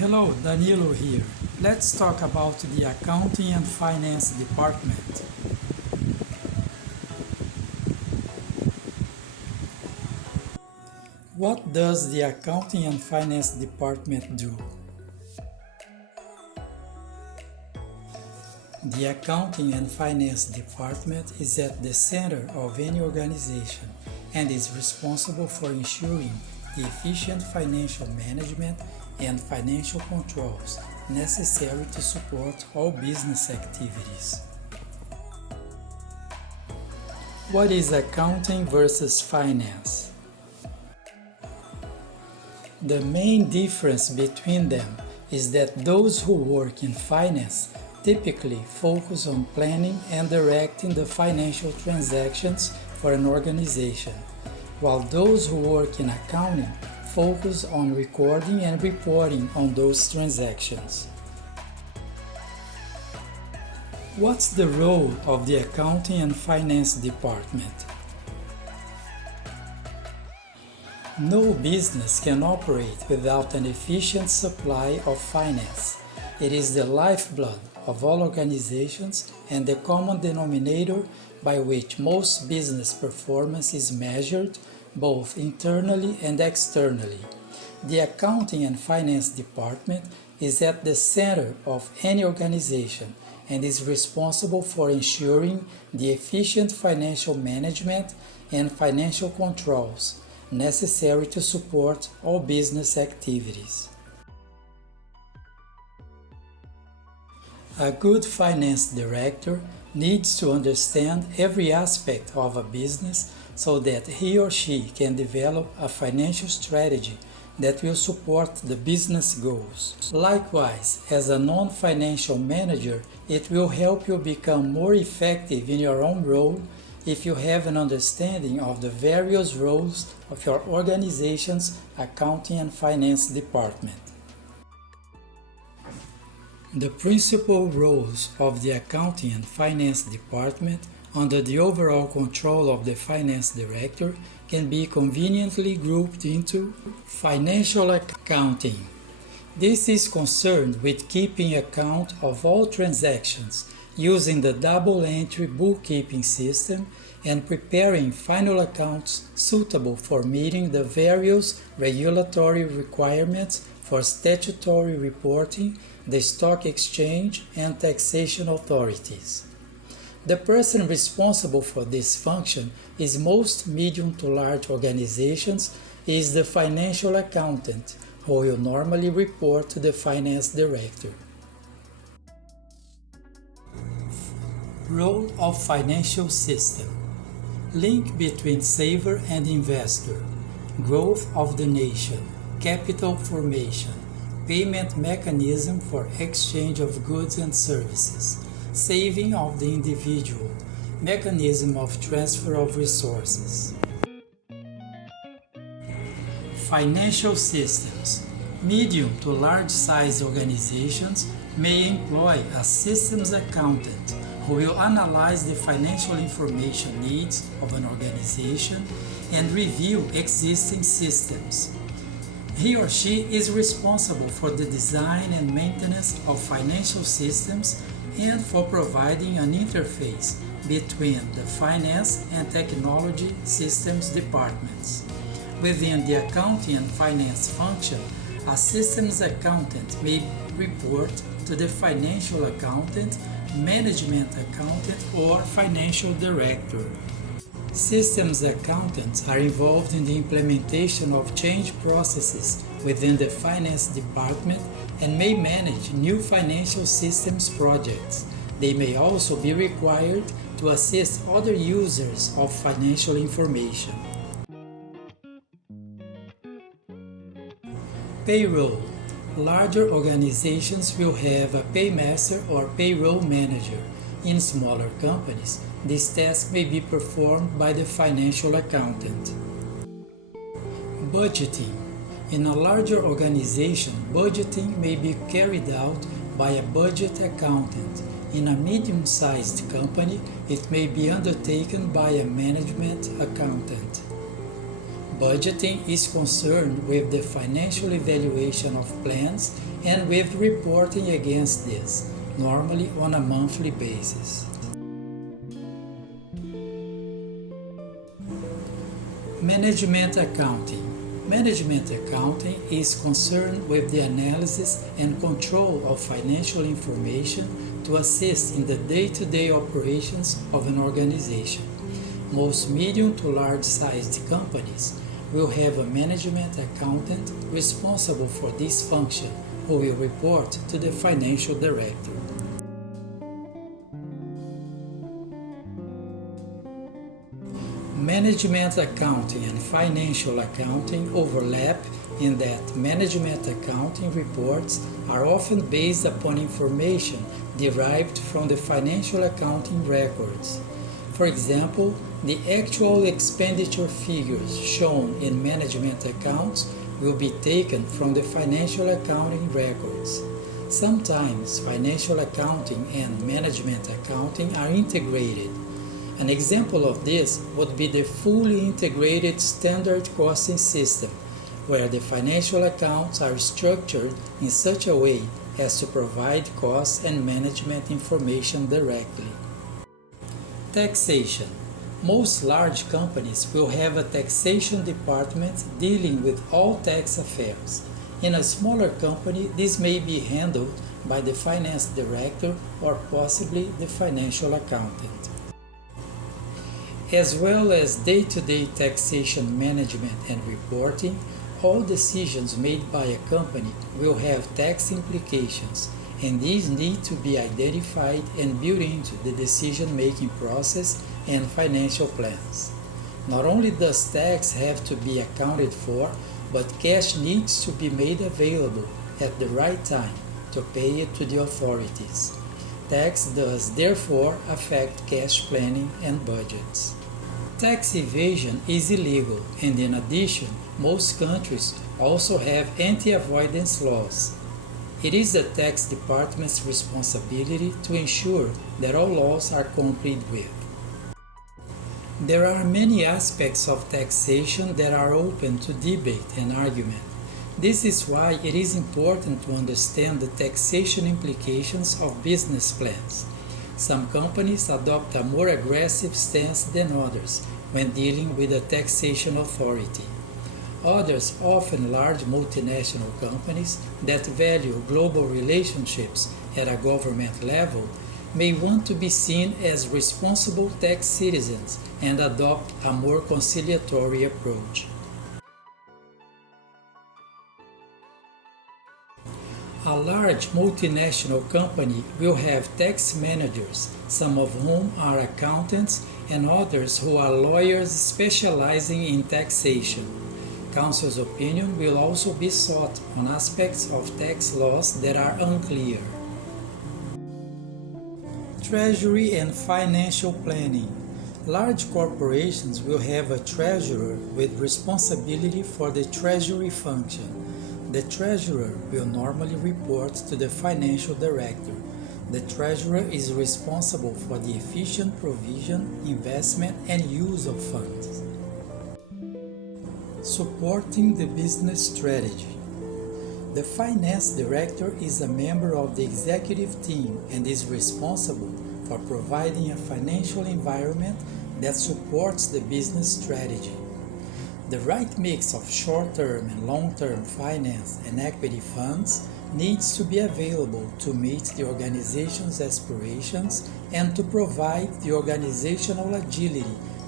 Hello, Danilo here. Let's talk about the accounting and finance department. What does the accounting and finance department do? The accounting and finance department is at the center of any organization and is responsible for ensuring the efficient financial management and financial controls necessary to support all business activities. What is accounting versus finance? The main difference between them is that those who work in finance typically focus on planning and directing the financial transactions for an organization, while those who work in accounting focus on recording and reporting on those transactions. What's the role of the accounting and finance department? No business can operate without an efficient supply of finance. It is the lifeblood of all organizations and the common denominator by which most business performance is measured both internally and externally. The accounting and finance department is at the center of any organization and is responsible for ensuring the efficient financial management and financial controls necessary to support all business activities. A good finance director needs to understand every aspect of a business so that he or she can develop a financial strategy that will support the business goals. Likewise, as a non-financial manager, it will help you become more effective in your own role if you have an understanding of the various roles of your organization's accounting and finance department. The principal roles of the accounting and finance department under the overall control of the finance director can be conveniently grouped into financial accounting. This is concerned with keeping account of all transactions using the double-entry bookkeeping system and preparing final accounts suitable for meeting the various regulatory requirements for statutory reporting, the stock exchange, and taxation authorities. The person responsible for this function in most medium to large organizations is the financial accountant, who will normally report to the finance director. Role of financial system. Link between saver and investor. Growth of the nation. Capital formation. Payment mechanism for exchange of goods and services. Saving of the individual. Mechanism of transfer of resources. Financial systems. Medium to large size organizations may employ a systems accountant who will analyze the financial information needs of an organization and review existing systems. He or she is responsible for the design and maintenance of financial systems and for providing an interface between the finance and technology systems departments. Within the accounting and finance function, a systems accountant may report to the financial accountant, management accountant, or financial director. Systems accountants are involved in the implementation of change processes within the finance department and may manage new financial systems projects. They may also be required to assist other users of financial information. Payroll. Larger organizations will have a paymaster or payroll manager. In smaller companies, this task may be performed by the financial accountant. Budgeting. In a larger organization, budgeting may be carried out by a budget accountant. In a medium-sized company, it may be undertaken by a management accountant. Budgeting is concerned with the financial evaluation of plans and with reporting against this, normally on a monthly basis. Management accounting. Management accounting is concerned with the analysis and control of financial information to assist in the day-to-day operations of an organization. Most medium to large-sized companies will have a management accountant responsible for this function who will report to the financial director. Management accounting and financial accounting overlap in that management accounting reports are often based upon information derived from the financial accounting records. For example, the actual expenditure figures shown in management accounts will be taken from the financial accounting records. Sometimes financial accounting and management accounting are integrated. An example of this would be the fully integrated standard costing system, where the financial accounts are structured in such a way as to provide cost and management information directly. Taxation. Most large companies will have a taxation department dealing with all tax affairs. In a smaller company, this may be handled by the finance director or possibly the financial accountant. As well as day-to-day taxation management and reporting, all decisions made by a company will have tax implications, and these need to be identified and built into the decision-making process and financial plans. Not only does tax have to be accounted for, but cash needs to be made available at the right time to pay it to the authorities. Tax does therefore affect cash planning and budgets. Tax evasion is illegal, and in addition, most countries also have anti-avoidance laws. It is the tax department's responsibility to ensure that all laws are complied with. There are many aspects of taxation that are open to debate and argument. This is why it is important to understand the taxation implications of business plans. Some companies adopt a more aggressive stance than others when dealing with a taxation authority. Others, often large multinational companies that value global relationships at a government level, may want to be seen as responsible tax citizens and adopt a more conciliatory approach. A large multinational company will have tax managers, some of whom are accountants and others who are lawyers specializing in taxation. Counsel's opinion will also be sought on aspects of tax laws that are unclear. Treasury and financial planning. Large corporations will have a treasurer with responsibility for the treasury function. The treasurer will normally report to the financial director. The treasurer is responsible for the efficient provision, investment, and use of funds. Supporting the business strategy. The finance director is a member of the executive team and is responsible for providing a financial environment that supports the business strategy. The right mix of short-term and long-term finance and equity funds needs to be available to meet the organization's aspirations and to provide the organizational agility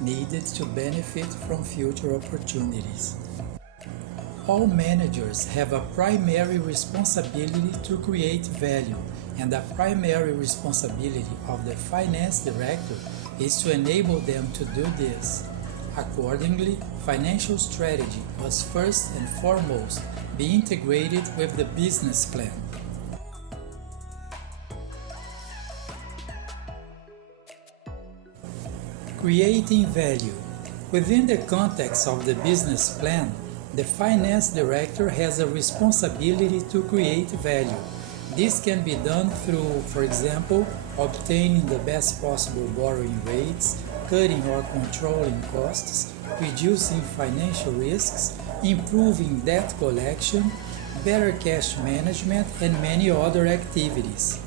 needed to benefit from future opportunities. All managers have a primary responsibility to create value, and the primary responsibility of the finance director is to enable them to do this. Accordingly, financial strategy must first and foremost be integrated with the business plan. Creating value. Within the context of the business plan, the finance director has a responsibility to create value. This can be done through, for example, obtaining the best possible borrowing rates, cutting or controlling costs, reducing financial risks, improving debt collection, better cash management, and many other activities.